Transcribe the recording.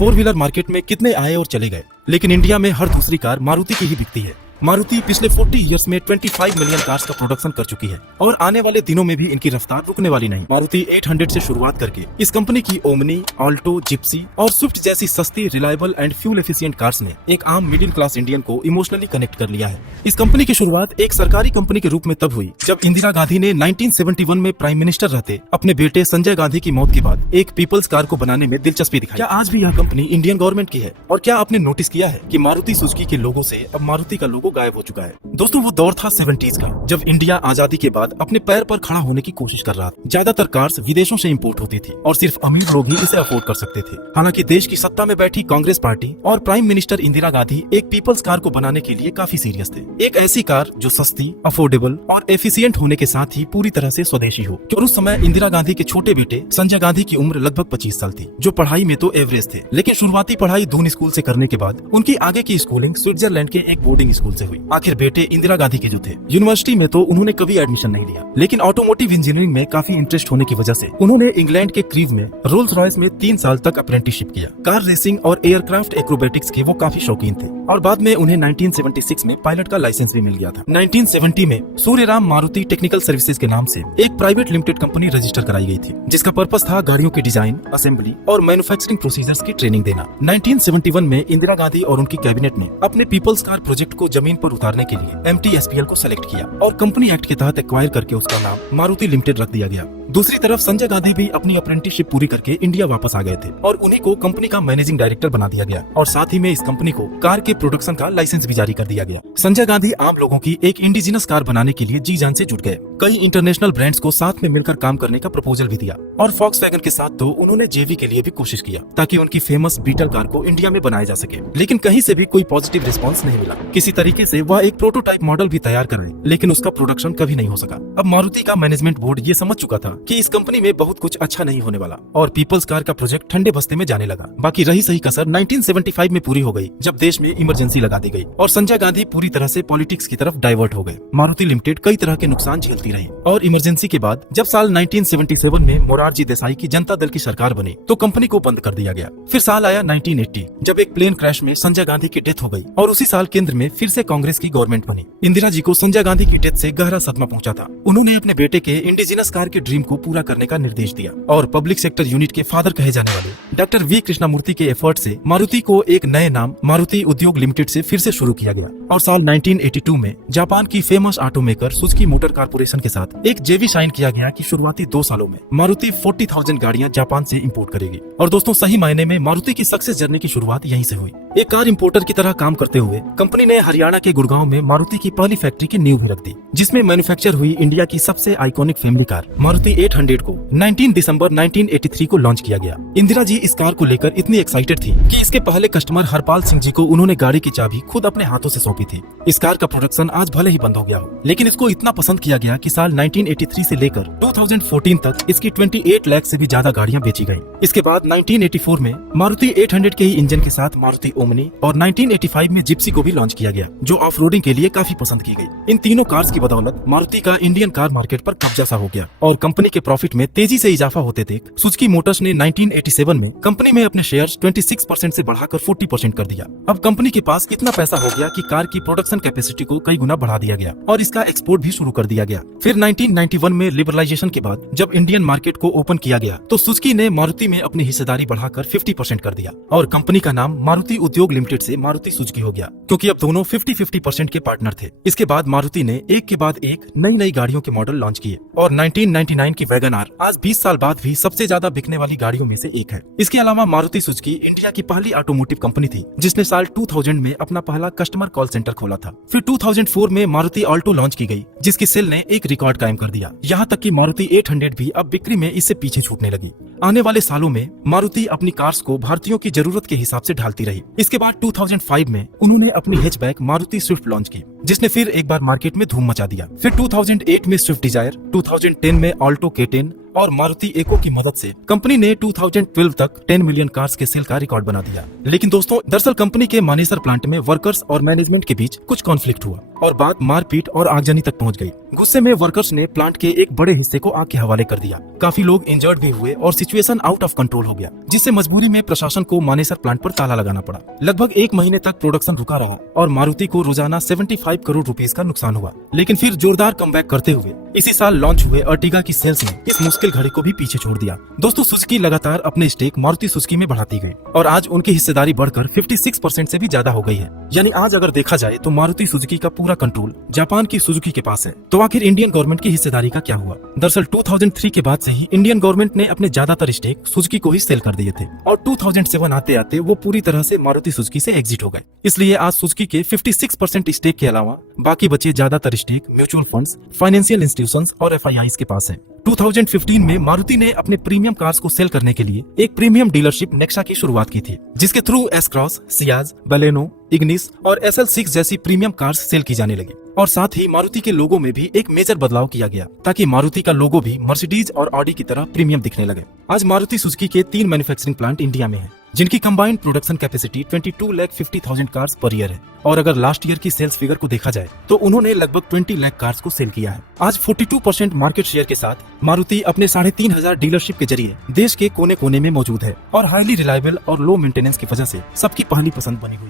Four wheeler market में कितने आए और चले गए, लेकिन इंडिया में हर दूसरी कार मारुति की ही बिकती है। मारुति पिछले 40 इयर्स में 25 मिलियन कार्स का प्रोडक्शन कर चुकी है और आने वाले दिनों में भी इनकी रफ्तार रुकने वाली नहीं। मारुति 800 से शुरुआत करके इस कंपनी की ओमनी, ऑल्टो, जिप्सी और स्विफ्ट जैसी सस्ती, reliable and fuel efficient cars ने एक आम मिडिल क्लास इंडियन को इमोशनली कनेक्ट कर लिया है। इस कंपनी की शुरुआत एक सरकारी कंपनी के रूप में तब हुई जब इंदिरा गांधी ने 1971 में प्राइम मिनिस्टर रहते अपने बेटे संजय गांधी की मौत के बाद एक पीपल्स कार को बनाने में दिलचस्पी दिखाई। क्या आज भी यह कंपनी इंडियन गवर्नमेंट की है? और क्या आपने नोटिस किया है कि मारुति सुजुकी के लोगो से अब मारुति का लोगो गायब हो चुका है? दोस्तों, वो दौर था 70s का जब इंडिया आजादी के बाद अपने पैर पर खड़ा होने की कोशिश कर रहा था। ज्यादातर कार्स विदेशों से इंपोर्ट होती थी और सिर्फ अमीर लोग ही इसे अफोर्ड कर सकते थे। हालांकि देश की सत्ता में बैठी कांग्रेस पार्टी और प्राइम मिनिस्टर इंदिरा गांधी एक पीपल्स कार को बनाने के लिए काफी सीरियस थे। एक ऐसी कार जो सस्ती, अफोर्डेबल और एफिशिएंट होने के साथ ही पूरी तरह से स्वदेशी हो। और उस समय इंदिरा गांधी के छोटे बेटे संजय गांधी की उम्र लगभग 25 साल थी, जो पढ़ाई में तो एवरेज थे, लेकिन शुरुआती पढ़ाई दून स्कूल से करने के बाद उनकी आगे की स्कूलिंग स्विट्जरलैंड के एक बोर्डिंग स्कूल से हुई। आखिर बेटे इंदिरा गांधी के जो थे, यूनिवर्सिटी में तो उन्होंने कभी एडमिशन नहीं लिया, लेकिन ऑटोमोटिव इंजीनियरिंग में काफी इंटरेस्ट होने की वजह से उन्होंने इंग्लैंड के क्रीव में रोल्स रॉयस में 3 साल तक अप्रेंटिसशिप किया। कार रेसिंग और एयरक्राफ्ट एक्रोबेटिक्स के वो काफी शौकीन थे और बाद में उन्हें 1976 में पायलट का लाइसेंस भी मिल गया था। 1970 में सूर्यराम मारुति टेक्निकल सर्विसेज के नाम से एक प्राइवेट लिमिटेड कंपनी रजिस्टर कराई गई थी, जिसका पर्पस था गाड़ियों के डिजाइन, असेंबली और मैन्युफैक्चरिंग प्रोसीजर्स की ट्रेनिंग देना। 1971 में इंदिरा गांधी और उनकी कैबिनेट ने अपने पीपल्स कार प्रोजेक्ट को जमीन पर उतारने के लिए MTSPL को सेलेक्ट किया और कंपनी एक्ट के तहत एक्वायर करके उसका नाम मारुति लिमिटेड रख दिया गया। दूसरी तरफ संजय गांधी भी अपनी अप्रेंटिसशिप पूरी करके इंडिया वापस आ गए थे और उन्हीं को कंपनी का मैनेजिंग डायरेक्टर बना दिया गया और साथ ही में इस कंपनी को कार के प्रोडक्शन का लाइसेंस भी जारी कर दिया गया। संजय गांधी आम लोगों की एक इंडिजिनस कार बनाने के लिए जी जान से जुट गए। कई इंटरनेशनल ब्रांड्स को साथ में मिलकर काम करने का प्रपोजल भी दिया और फॉक्सवैगन के साथ तो उन्होंने जेवी के लिए भी कोशिश किया ताकि उनकी फेमस बीटल कार को इंडिया में बनाया जा सके, लेकिन कहीं से भी कोई पॉजिटिव रिस्पॉन्स नहीं मिला। किसी तरीके से वह एक प्रोटोटाइप मॉडल भी तैयार कर ले, लेकिन उसका प्रोडक्शन कभी नहीं हो सका। अब मारुति का मैनेजमेंट बोर्ड ये समझ चुका था कि इस कंपनी में बहुत कुछ अच्छा नहीं होने वाला और पीपल्स कार का प्रोजेक्ट ठंडे बस्ते में जाने लगा। बाकी रही सही कसर 1975 में पूरी हो गई जब देश में इमरजेंसी लगा दी गई और संजय गांधी पूरी तरह से पॉलिटिक्स की तरफ डाइवर्ट हो गए। मारुति लिमिटेड कई तरह के नुकसान झेलती रही और इमरजेंसी के बाद जब साल 1977 में मोरारजी देसाई की जनता दल की सरकार बनी तो कंपनी को बंद कर दिया गया। फिर साल आया 1980 जब एक प्लेन क्रैश में संजय गांधी की डेथ हो गई और उसी साल केंद्र में फिर से कांग्रेस की गवर्नमेंट बनी। इंदिरा जी को संजय गांधी की डेथ से गहरा सदमा पहुंचा था। उन्होंने अपने बेटे के इंडिजिनस कार के ड्रीम को पूरा करने का निर्देश दिया और पब्लिक सेक्टर यूनिट के फादर कहे जाने वाले डॉक्टर वी कृष्णामूर्ति के एफर्ट से मारुति को एक नए नाम मारुति उद्योग लिमिटेड से फिर से शुरू किया गया और साल 1982 में जापान की famous automaker Suzuki motor corporation के साथ एक जेवी साइन किया गया कि शुरुआती 2 सालों में मारुति 40,000 गाड़ियां जापान से इंपोर्ट करेगी। और दोस्तों, सही मायने में मारुति की सक्सेस जर्नी की शुरुआत यहीं से हुई। एक कार इंपोर्टर की तरह काम करते हुए कंपनी ने हरियाणा के गुड़गांव में मारुति की पहली फैक्ट्री की नींव भी रख दी, जिसमें मैन्युफैक्चर हुई इंडिया की सबसे आइकॉनिक फैमिली कार मारुति 800 को 19 दिसंबर 1983 को लॉन्च किया गया। इंदिरा जी इस कार को लेकर इतनी एक्साइटेड थी कि इसके पहले कस्टमर हरपाल सिंह जी को उन्होंने गाड़ी की चाबी खुद अपने हाथों से सौंपी थी। इस कार का प्रोडक्शन आज भले ही बंद हो गया हो, लेकिन इसको इतना पसंद किया गया कि साल 1983 से लेकर 2014 तक इसकी 28 लाख से भी ज्यादा गाड़ियां बेची गयी। इसके बाद 1984 में मारुति 800 के ही इंजन के साथ मारुति ओमनी और 1985 में जिप्सी को भी लॉन्च किया गया, जो ऑफ रोडिंग के लिए काफी पसंद की गई। इन तीनों कार्स की बदौलत मारुति का इंडियन कार मार्केट पर कब्जा सा हो गया और कंपनी के प्रॉफिट में तेजी से इजाफा होते देख सुजुकी मोटर्स ने 1987 में कंपनी में अपने शेयर्स 26% से बढ़ाकर 40% कर दिया। अब कंपनी के पास इतना पैसा हो गया कि कार की प्रोडक्शन कैपेसिटी को कई गुना बढ़ा दिया गया और इसका एक्सपोर्ट भी शुरू कर दिया गया। फिर 1991 में लिबरलाइजेशन के बाद जब इंडियन मार्केट को ओपन किया गया तो सुजुकी ने मारुति में अपनी हिस्सेदारी बढ़ाकर 50% कर दिया और कंपनी का नाम मारुति उद्योग लिमिटेड से मारुति सुजुकी हो गया, क्योंकि अब दोनों 50-50% के पार्टनर थे। इसके बाद मारुति ने एक के बाद एक नई गाड़ियों के मॉडल लॉन्च किए और 1999 की वैगन आर आज 20 साल बाद भी सबसे ज्यादा बिकने वाली गाड़ियों में से एक है। इसके अलावा मारुति सुजुकी इंडिया की पहली ऑटोमोटिव कंपनी थी जिसने साल 2000 में अपना पहला कस्टमर कॉल सेंटर खोला था। फिर 2004 में मारुति ऑल्टो लॉन्च की गई, जिसकी सेल ने एक रिकॉर्ड कायम कर दिया। यहाँ तक कि मारुति 800 भी अब बिक्री में इससे पीछे छूटने लगी। आने वाले सालों में मारुति अपनी कार्स को भारतीयों की जरूरत के हिसाब से ढालती रही। इसके बाद 2005 में उन्होंने अपनी हैचबैक मारुति स्विफ्ट लॉन्च की, जिसने फिर एक बार मार्केट में धूम मचा दिया। फिर 2008 में स्विफ्ट डिजायर, 2010 में ऑल्टो K10 और मारुति इको की मदद से कंपनी ने 2012 तक 10 मिलियन कार्स के सेल का रिकॉर्ड बना दिया। लेकिन दोस्तों, दरअसल कंपनी के मानेसर प्लांट में वर्कर्स और मैनेजमेंट के बीच कुछ कॉन्फ्लिक्ट हुआ और बात मारपीट और आगजनी तक पहुंच गई। गुस्से में वर्कर्स ने प्लांट के एक बड़े हिस्से को आग के हवाले कर दिया। काफी लोग इंजर्ड भी हुए और सिचुएशन आउट ऑफ कंट्रोल हो गया, जिससे मजबूरी में प्रशासन को मानेसर प्लांट पर ताला लगाना पड़ा। लगभग 1 महीने तक प्रोडक्शन रुका रहा और मारुति को रोजाना 75 करोड़ रुपीस का नुकसान हुआ। लेकिन फिर जोरदार कमबैक करते हुए इसी साल लॉन्च हुए अर्टिगा की सेल्स ने इस मुश्किल घड़ी को भी पीछे छोड़ दिया। दोस्तों, सुजुकी लगातार अपने स्टेक मारुति सुजुकी में बढ़ाती गई और आज उनकी हिस्सेदारी बढ़कर 56% से भी ज्यादा हो गई है। यानी आज अगर देखा जाए तो मारुति सुजुकी का पूरा कंट्रोल जापान की सुजुकी के पास है। तो आखिर इंडियन गवर्नमेंट की हिस्सेदारी का क्या हुआ? दरअसल 2003 के बाद से ही इंडियन गवर्नमेंट ने अपने ज्यादातर स्टेक सुजुकी को ही सेल कर दिए थे और 2007 आते आते वो पूरी तरह से मारुति सुजुकी से एग्जिट हो गए। इसलिए आज सुजुकी के 56% स्टेक के अलावा बाकी बचे ज्यादातर stake mutual funds, financial institutions और FIIs के पास है। 2015 में मारुति ने अपने प्रीमियम कार्स को सेल करने के लिए एक प्रीमियम डीलरशिप नेक्सा की शुरुआत की थी, जिसके through S cross, Ciaz, Baleno, Ignis और SL6 जैसी प्रीमियम कार्स सेल की जाने लगी। और साथ ही मारुति के लोगो में भी एक मेजर बदलाव किया गया ताकि मारुति का लोगो भी मर्सिडीज और ऑडी की तरह प्रीमियम दिखने लगे। आज मारुति सुजुकी के 3 मैन्युफैक्चरिंग प्लांट इंडिया में हैं, जिनकी combined production capacity 22,50,000 cars per year है। और अगर लास्ट ईयर की सेल्स फिगर को देखा जाए तो उन्होंने लगभग 20 लाख कार्स को सेल किया है। आज 42% मार्केट शेयर के साथ मारुति अपने 3,500 डीलरशिप के जरिए देश के कोने कोने में मौजूद है और हाईली रिलायबल और लो मेंटेनेंस की वजह से सबकी पहली पसंद बनी हुई है।